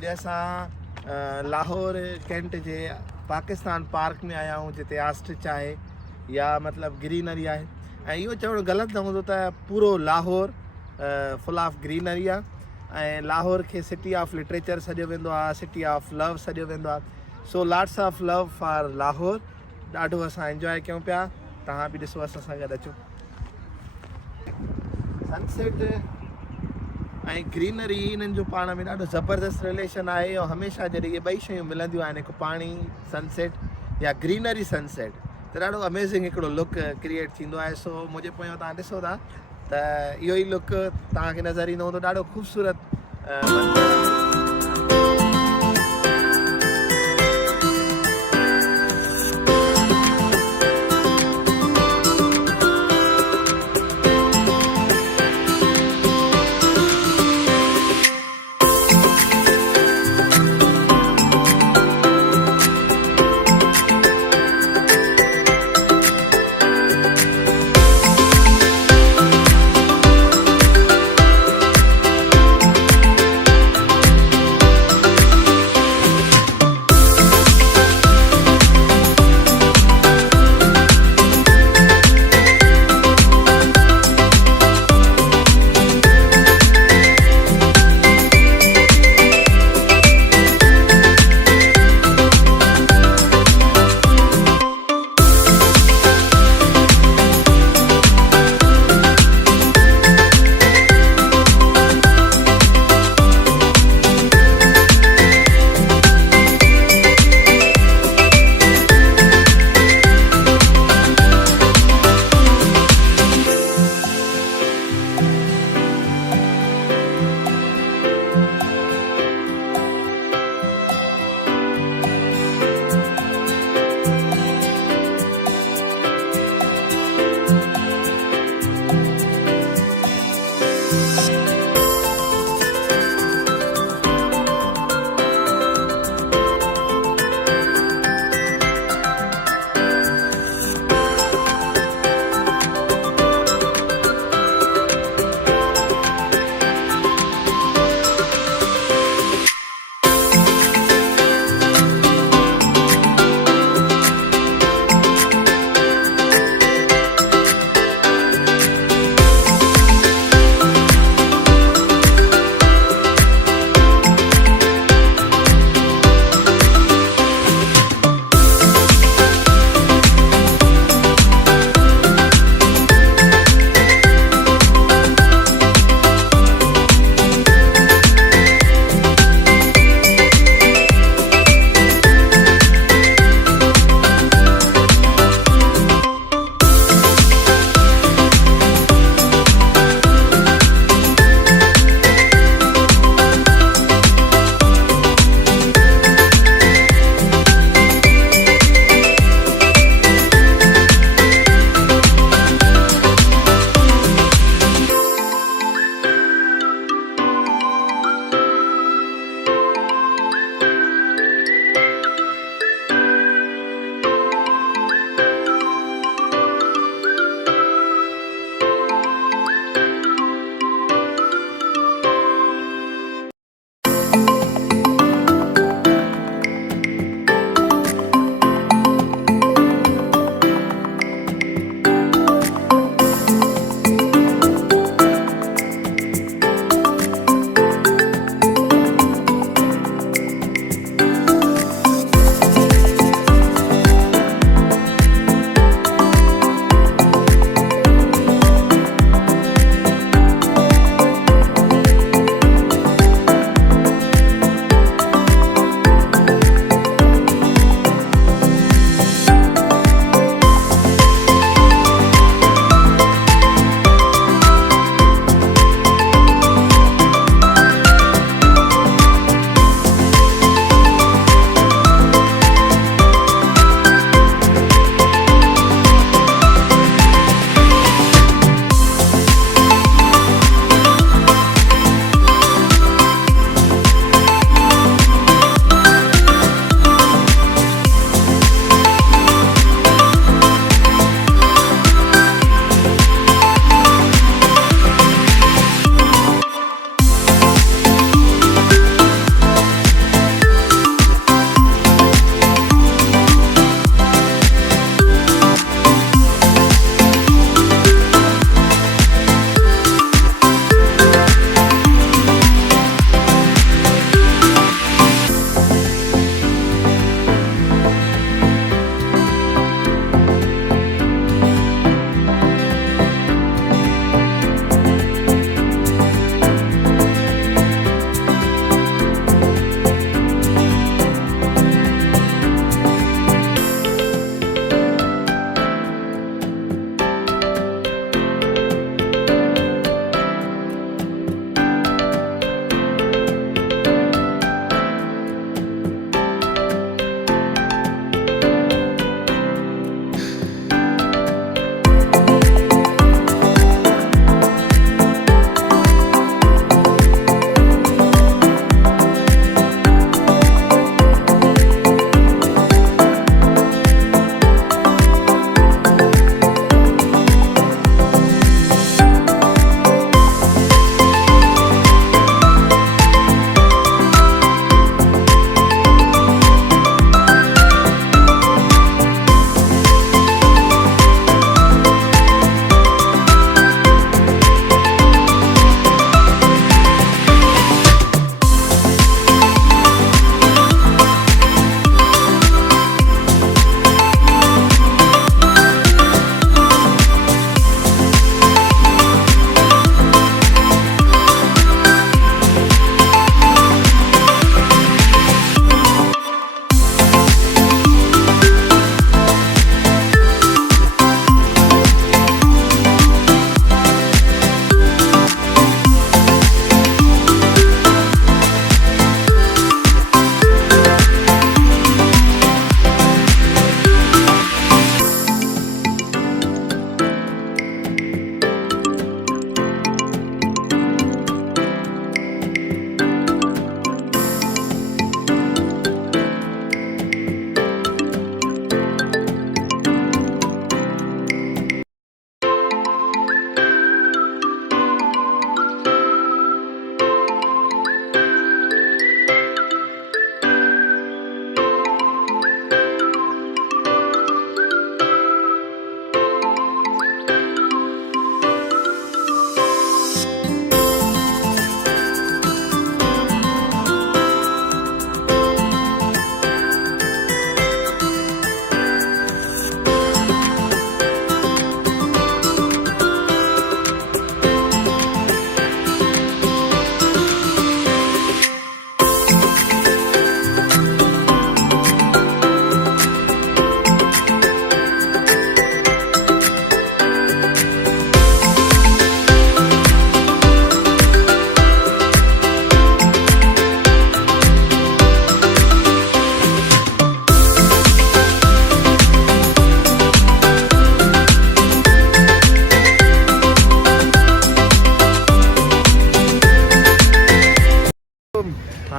अॼु असां लाहौर कैंट जे पाकिस्तान पार्क में आया हूँ जिते आस्ट्रिच आहे या मतिलबु ग्रीनरी आहे ऐं इहो चवणु ग़लति न हूंदो त पूरो लाहौर फुल ऑफ ग्रीनरी आहे ऐं लाहौर खे सिटी ऑफ लिटरेचर सॾियो वेंदो आहे, सिटी ऑफ लव सॾियो वेंदो आहे। So lots of love for Lahore. ॾाढो असां एंजॉय कयूं पिया। तव्हां बि ॾिसो असां सां गॾु अचो। सनसेट ऐं ग्रीनरी इन्हनि जो पाण में ॾाढो ज़बरदस्त रिलेशन आहे और हमेशह जॾहिं इहे ॿई शयूं मिलंदियूं आहिनि, हिकु पाणी सनसेट या ग्रीनरी सनसेट, त ॾाढो अमेज़िंग हिकिड़ो लुक क्रिएट थींदो आहे। सो मुंहिंजे पोयां तव्हां ॾिसो था त इहो ई लुक तव्हांखे नज़र ईंदो हूंदो। ॾाढो ख़ूबसूरत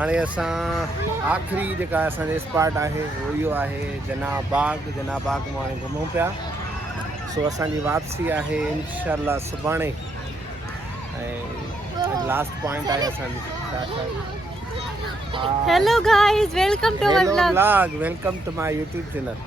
हाणे असां आख़िरी जेका असांजे स्पॉट आहे उहो इहो आहे जनाब बाग मां हाणे घुमूं पिया सो असांजी वापसी आहे इंशाल्लाह सुभाणे ऐं लास्ट पॉइंट आहे असांजी Hello guys, welcome to our vlog. Welcome to my YouTube channel.